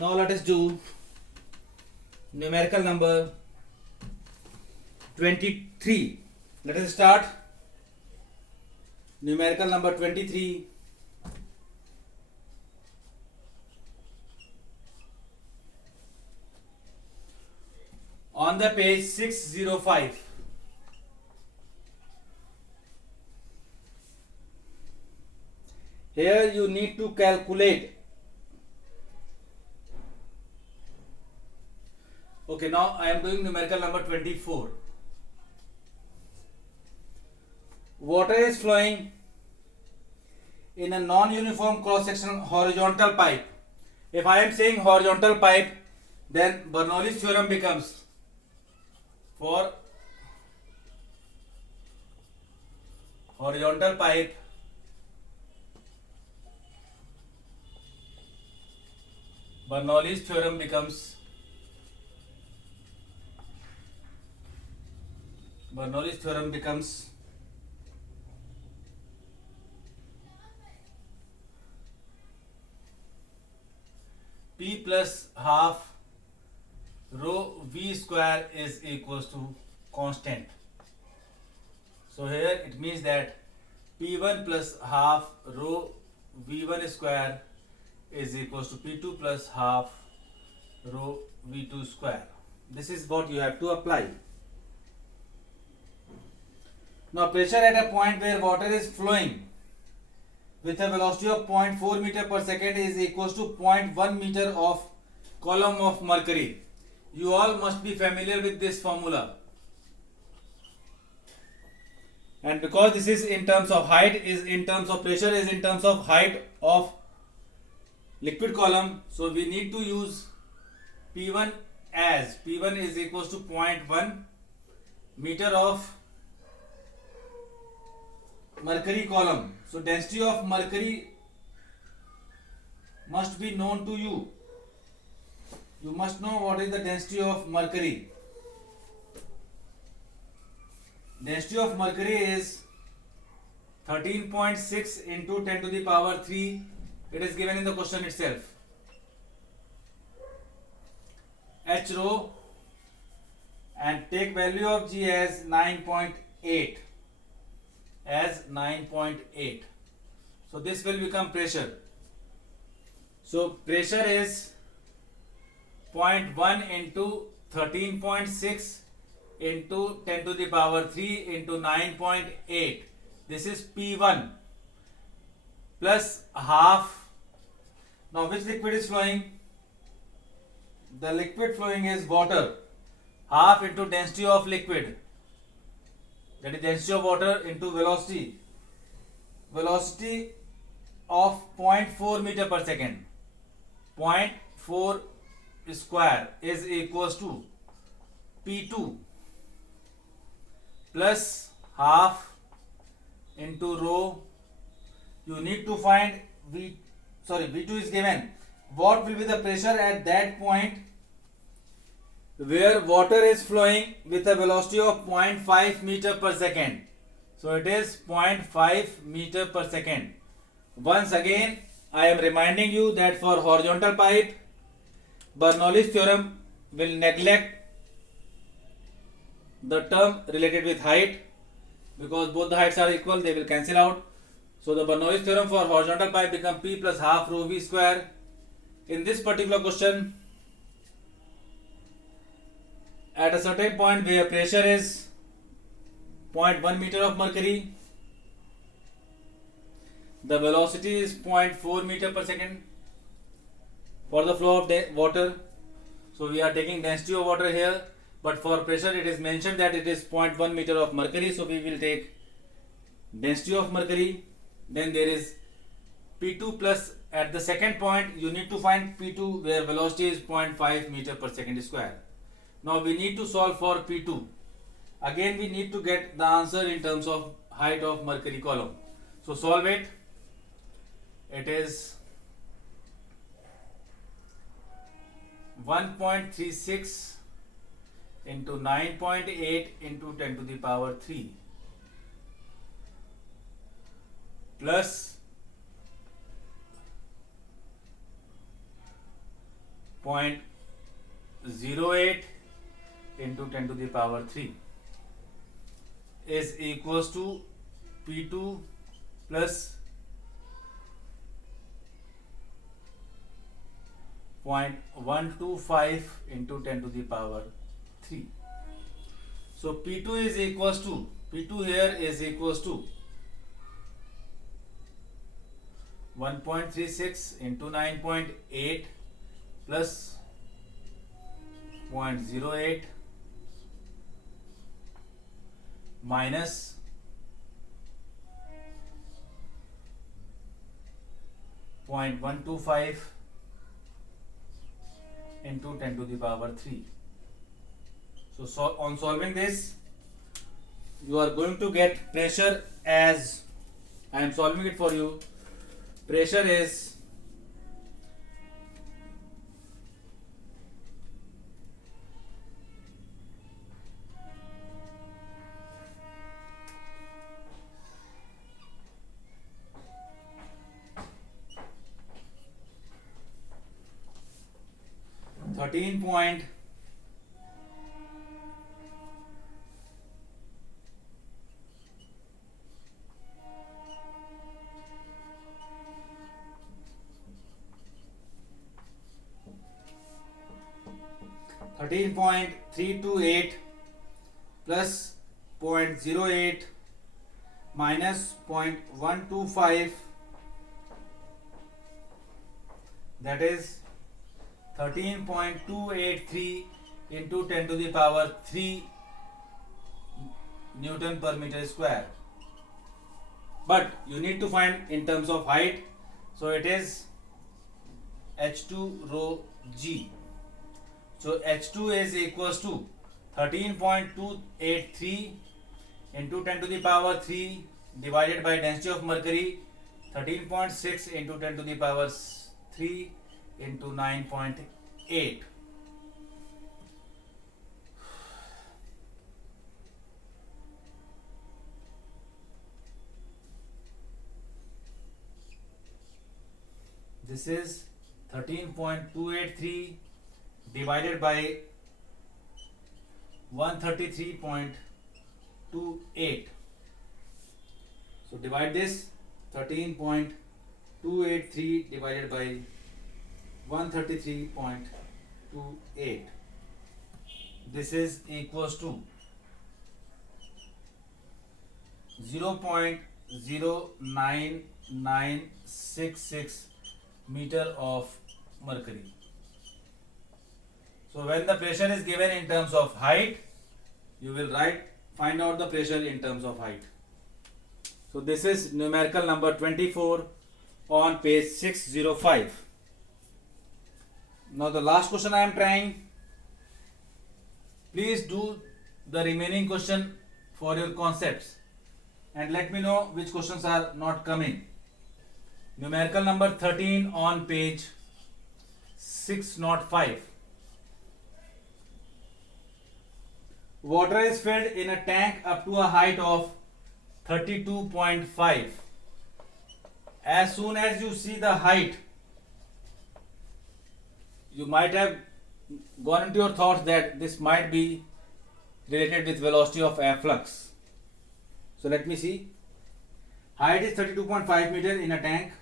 Now let us do numerical number 23. Let us start. Numerical number 23. On the page 605. Here you need to calculate. Okay, now I am doing numerical number 24. Water is flowing in a non-uniform cross-section horizontal pipe. If I am saying horizontal pipe, then Bernoulli's theorem becomes for horizontal pipe Bernoulli's theorem becomes P plus half rho V square is equals to constant. So here it means that P1 plus half rho V1 square is equals to P2 plus half rho V2 square. This is what you have to apply. Now pressure at a point where water is flowing with a velocity of 0.4 meter per second is equals to 0.1 meter of column of mercury. You all must be familiar with this formula. And because this is in terms of height, is in terms of pressure, is in terms of height of liquid column, so we need to use P1 as P1 is equals to 0.1 meter of mercury column. So density of mercury must be known to you. You must know what is the density of mercury. Density of mercury is 13.6 into 10 to the power 3. It is given in the question itself. H rho, and take value of G as 9.8. As 9.8. So this will become pressure. So pressure is 0.1 into 13.6 into 10 to the power 3 into 9.8. This is P1 plus half. Now which liquid is flowing? The liquid flowing is water. Half into density of liquid, that is density of water, into velocity. Velocity of 0.4 meter per second. 0.4 square is equals to P2 plus half into rho. You need to find V2 is given. What will be the pressure at that point where water is flowing with a velocity of 0.5 meter per second? So it is 0.5 meter per second. Once again, I am reminding you that for horizontal pipe, Bernoulli's theorem will neglect the term related with height, because both the heights are equal, they will cancel out. So the Bernoulli's theorem for horizontal pipe become P plus half rho V square. In this particular question, at a certain point where pressure is 0.1 meter of mercury, the velocity is 0.4 meter per second for the flow of water. So we are taking density of water here, but for pressure it is mentioned that it is 0.1 meter of mercury, so we will take density of mercury. Then there is P2 plus, at the second point you need to find P2 where velocity is 0.5 meter per second square. Now we need to solve for P2. Again we need to get the answer in terms of height of mercury column. So solve it. It is 1.36 into 9.8 into 10 to the power 3 plus 0.08 into 10 to the power 3 is equals to P2 plus 0.125 into 10 to the power 3. So P2 is equals to, P2 here is equals to 1.36 into 9.8 plus 0.08 minus 0.125 into 10 to the power 3. So on solving this, you are going to get pressure as, I am solving it for you. Pressure is 13 point 13.328 plus 0.08 minus 0.125, that is 13.283 into 10 to the power 3 Newton per meter square. But you need to find in terms of height, so it is H2 rho g. So H2 is equals to 13.283 into 10 to the power 3 divided by density of mercury 13.6 into 10 to the power 3 into 9.8. This is 13.283 divided by 133.28. So divide this, 13.283 divided by 133.28. This is equals to 0.09966 meter of mercury. So when the pressure is given in terms of height, you will find out the pressure in terms of height. So this is numerical number 24 on page 605. Now the last question I am trying. Please do the remaining question for your concepts and let me know which questions are not coming. Numerical number 13 on page 605. Water is filled in a tank up to a height of 32.5. As soon as you see the height, you might have gone into your thoughts that this might be related with velocity of afflux. So let me see. Height is 32.5 meter in a tank.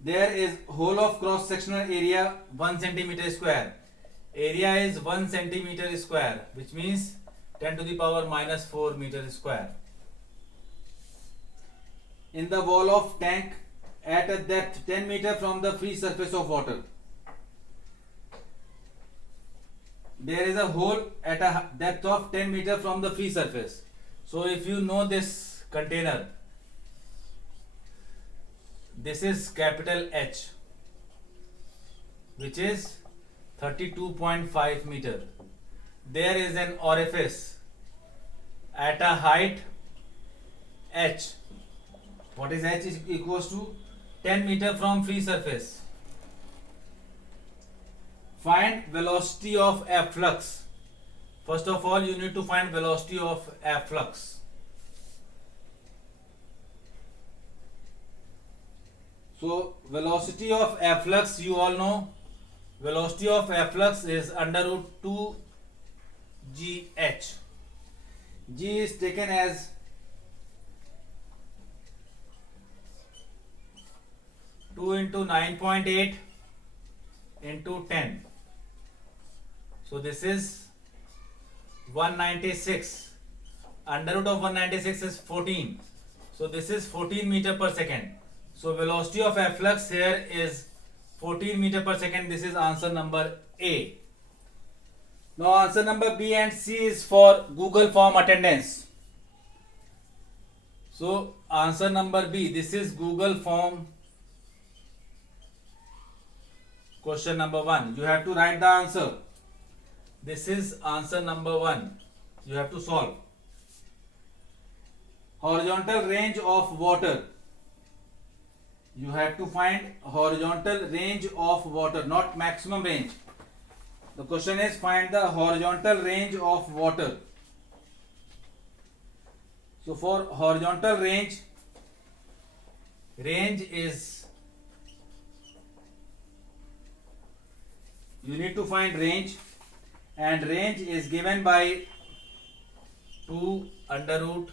There is whole of cross sectional area 1 centimeter square. Area is 1 centimeter square, which means 10 to the power minus 4 meter square. In the wall of tank at a depth 10 meter from the free surface of water, there is a hole at a depth of 10 meter from the free surface. So if you know this container, this is capital H, which is 32.5 meter. There is an orifice at a height H. What is H is equals to 10 meter from free surface. Find velocity of afflux. First of all, you need to find velocity of afflux. So velocity of afflux, you all know, velocity of efflux is under root 2 gh. G is taken as 2 into 9.8 into 10. So this is 196. Under root of 196 is 14. So this is 14 meter per second. So velocity of efflux here is 14 meter per second. This is answer number A. Now answer number B and C is for Google form attendance. So answer number B, this is Google form question number 1. You have to write the answer. This is answer number 1. You have to solve. Horizontal range of water. You have to find horizontal range of water, not maximum range. The question is find the horizontal range of water. So for horizontal range is, you need to find range, and range is given by 2 under root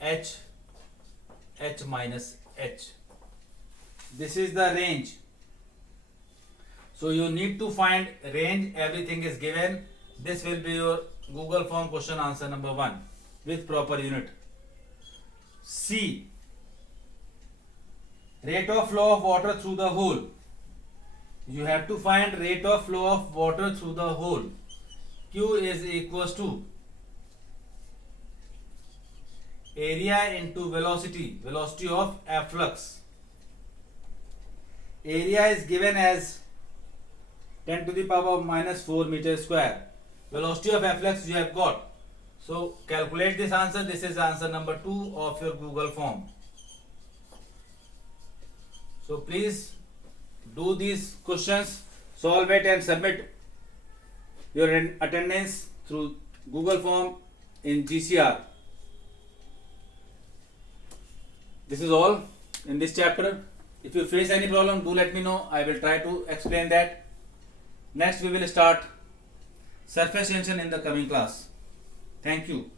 h minus h. This is the range. So you need to find range. Everything is given. This will be your Google form question answer number 1 with proper unit. C. Rate of flow of water through the hole. You have to find rate of flow of water through the hole. Q is equals to area into velocity of efflux. Area is given as 10 to the power minus 4 meter square. Velocity of efflux you have got. So calculate this answer. This is answer number 2 of your Google form. So please do these questions, solve it and submit your attendance through Google form in GCR. This is all in this chapter. If you face any problem, do let me know. I will try to explain that. Next we will start surface tension in the coming class. Thank you.